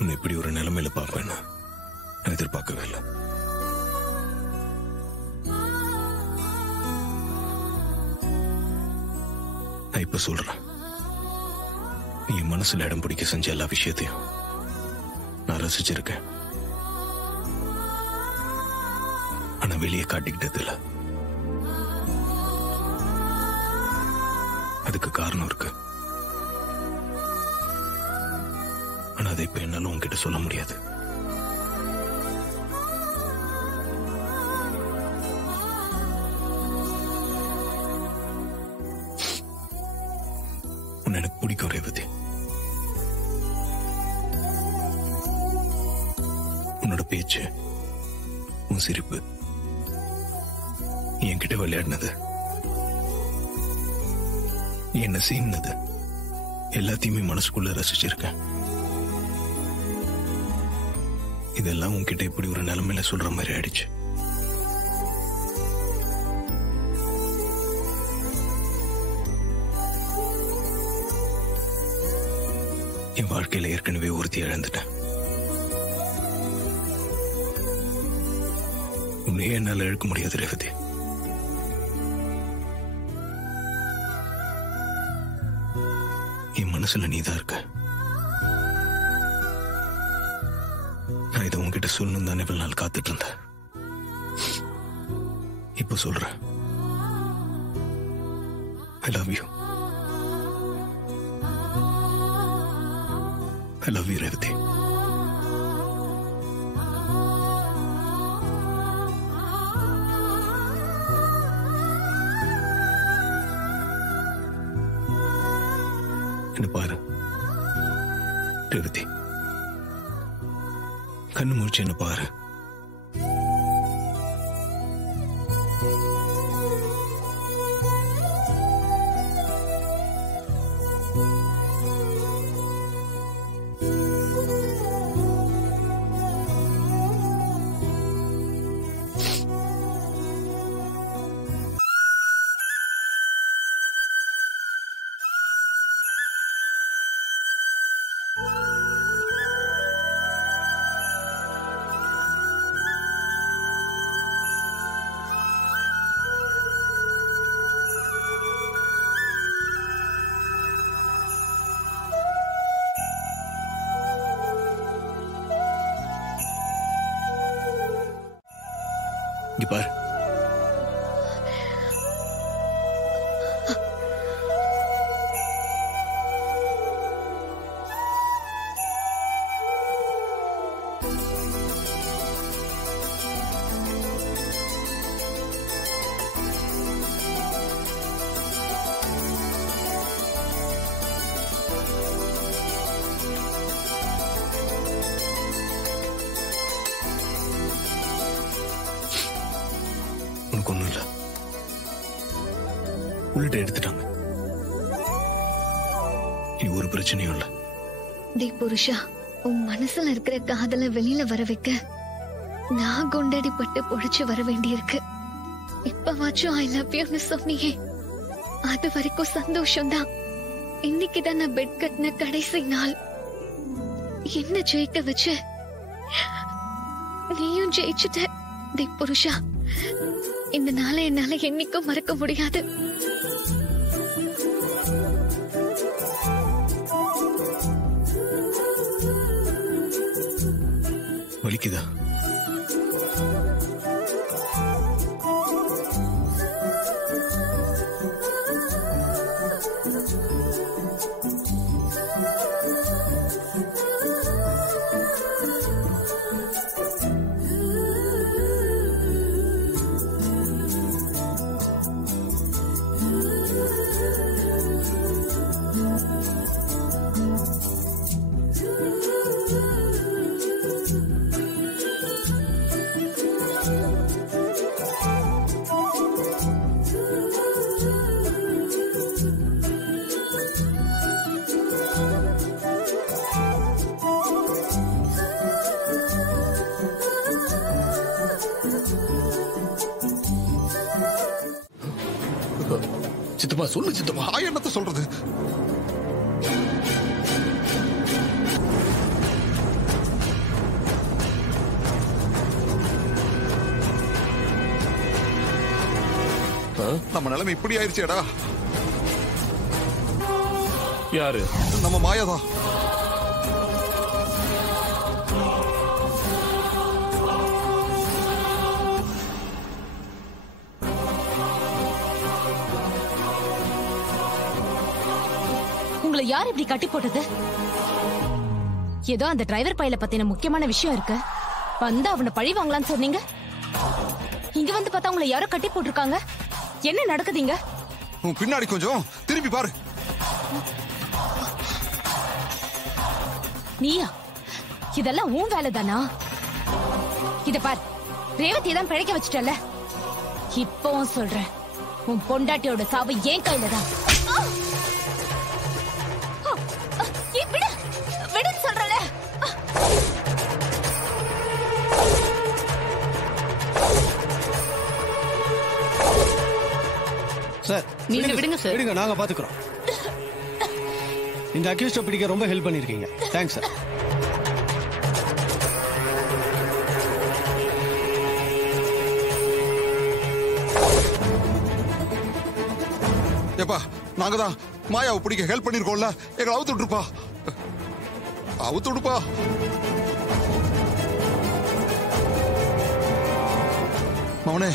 உன்னை இப்படி ஒரு நிலைமையில பார்ப்பேன்னு நான் எதிர்பார்க்கவே இல்லை. நான் இப்ப சொல்றேன், நீ என் மனசுல இடம் பிடிக்க செஞ்ச எல்லா விஷயத்தையும் நான் ரசிச்சிருக்கேன். ஆனா வெளியே காட்டிக்கிட்டது இல்ல. அதுக்கு காரணம் இருக்கு. ஆனா அதை இப்ப என்னால உன்கிட்ட சொல்ல முடியாது. உன்னை எனக்கு பிடிக்கும் ரேவதி. உன்னோட பேச்சு, உன் சிரிப்பு, என்கிட்ட விளையாடினது, என்ன சீனது எல்லாத்தையுமே மனசுக்குள்ள ரசிச்சிருக்கேன். இதெல்லாம் உன்கிட்ட இப்படி ஒரு நிலைமையில சொல்ற மாதிரி ஆயிடுச்சு. என் வாழ்க்கையில ஏற்கனவே ஒருத்தி இழந்துட்டேன். உன்னையே என்னால இழக்க முடியாது ரேவதி. என் மனசுல நீதான் இருக்க. நான் இதை உன்கிட்ட சொல்லணும் தானே இவ்வளவு நாள் காத்துட்டு இருந்தேன். இப்ப சொல்றேன், I love you. I love you Revathi. என்ன பாரு ரேவதி, கண்ணு முடிச்சு என்ன பாரு. இங்க பாரு. உனக்கு ஒண்ணும் இல்ல, உள்ளிட்ட எடுத்துட்டாங்க. நீ ஒரு பிரச்சனையும் இல்ல. டேய் புருஷா, உன் மனசுல இருக்கிற காதல வெளியில வர வைக்க நான் கொண்டாடி பட்டு பொழிச்சு வர வேண்டியிருக்கு. இப்பவாச்சும் ஐ லவ் யூன்னு சொன்னியே, அது வரைக்கும் சந்தோஷம்தான். இன்னைக்குதான் நான் பெட் கட்டின கடைசி நாள். என்ன ஜெயிக்க வச்சு நீயும் ஜெயிச்சுட்ட. டேய் புருஷா, இந்த நாளை என்னால என்னைக்கும் மறக்க முடியாது. வலிக்குதா? சித்தப்பா சொல்லு சித்தப்பா, என்னத்த சொல்றது? நம்ம நிலைமை இப்படி ஆயிருச்சேடா. யாரு? நம்ம மாயாதான். உங்களை யார் இப்படி கட்டி போட்டது? ஏதோ அந்த டிரைவர் பையில பத்தின முக்கியமான விஷயம் இருக்கு. வந்து அவனை பழி வாங்கலாம்னு சொன்னீங்க. இங்க வந்து பார்த்தா உங்களை யாரோ கட்டி போட்டிருக்காங்க. என்ன நடக்குதுங்க? உன் பின்னாடி கொஞ்சம் திரும்பி பாரு. நீயா? இதெல்லாம் உன் வேலை தானா? இத பார், ரேவதியை தான் பிழைக்க வச்சுட்டல. இப்பவும் சொல்றேன், உன் பொண்டாட்டியோட சாவு ஏன் கையில தான். விடுன்னு சொல்றல. சார் நீங்க விடுங்க சார். விடுங்க, நாங்க பாத்துக்கிறோம். இந்த அக்யூஸ்ட பிடிக்க ரொம்ப ஹெல்ப் பண்ணிருக்கீங்க. Thanks sir. ஏப்பா, நாங்க தான் மாயாவை பிடிக்க ஹெல்ப் பண்ணிருக்கோம்ல, எங்களை அவுத்து விட்டுருப்பா. அவுத்து விடுப்பா. மவனே,